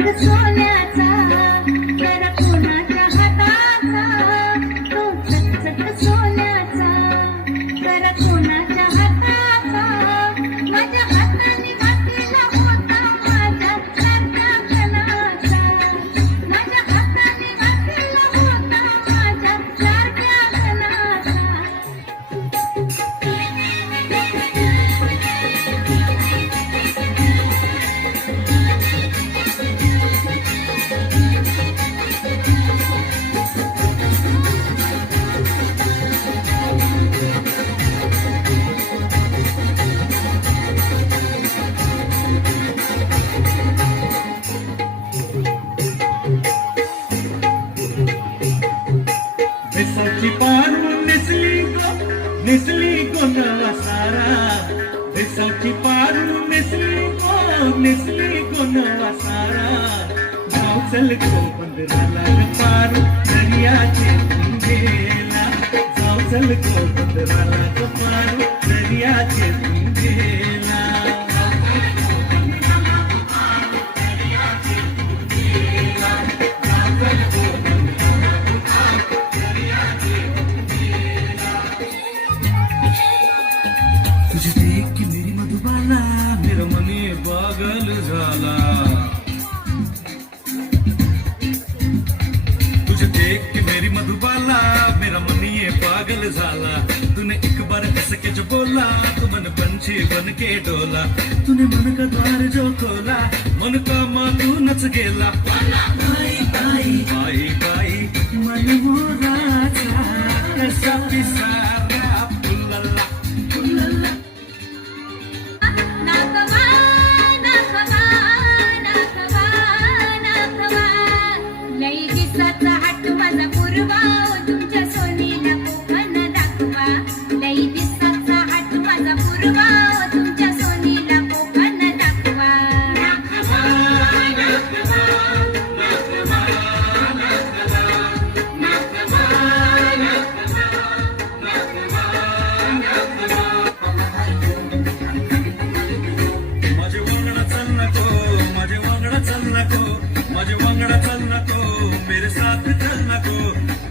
सोन्याचा जरा कोणाच्या हाताचा तो चटचट सोन्याचा जरा कोणाच्या हाताचा माझ्या हाताने घातलेला होता माझ्या सारख्या कणाचा माझ्या हाताने घातलेला होता माझ्या सारख्या कणाचा भेसाची पारू नेसली को नवा सारा भेसाची पारू नेसली को नवा सारा गाव चल पंधराला पारू दर्याचे गेला गाव चल पंधराला पारू दर्याचे गेला तुझे देख के मेरी मधुबाला मेरा मन ये पागल झाला तुझे देख के मेरी मधुबाला मेरा मन ये पागल झाला तूने एक बार हंस के जो बोला तो मन पंछी बन के डोला तूने मन का द्वार जो खोला मन का मातू नच गेला बाई बाई बाई बाई मन मोराचा कसा पिसारा फुलला फुलला लई दिसाचा हाट माझा पूर्वा तुमच्या सोनीला कोकण दाखवा लई दिसाचा हाट माझा पूर्वा तुमच्या सोनीला कोकण दाखवा माझे वांगडा चल नको मेरे साथ चल नको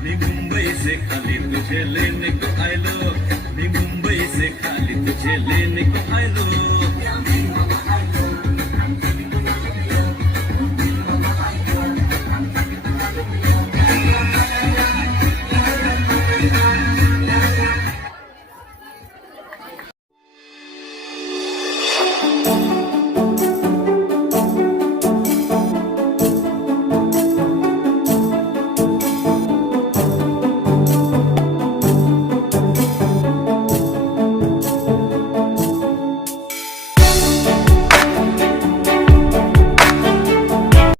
मी मुंबई से खाली तुझे लेने को आयलो मी मुंबई से खाली तुझे लेने को आयलो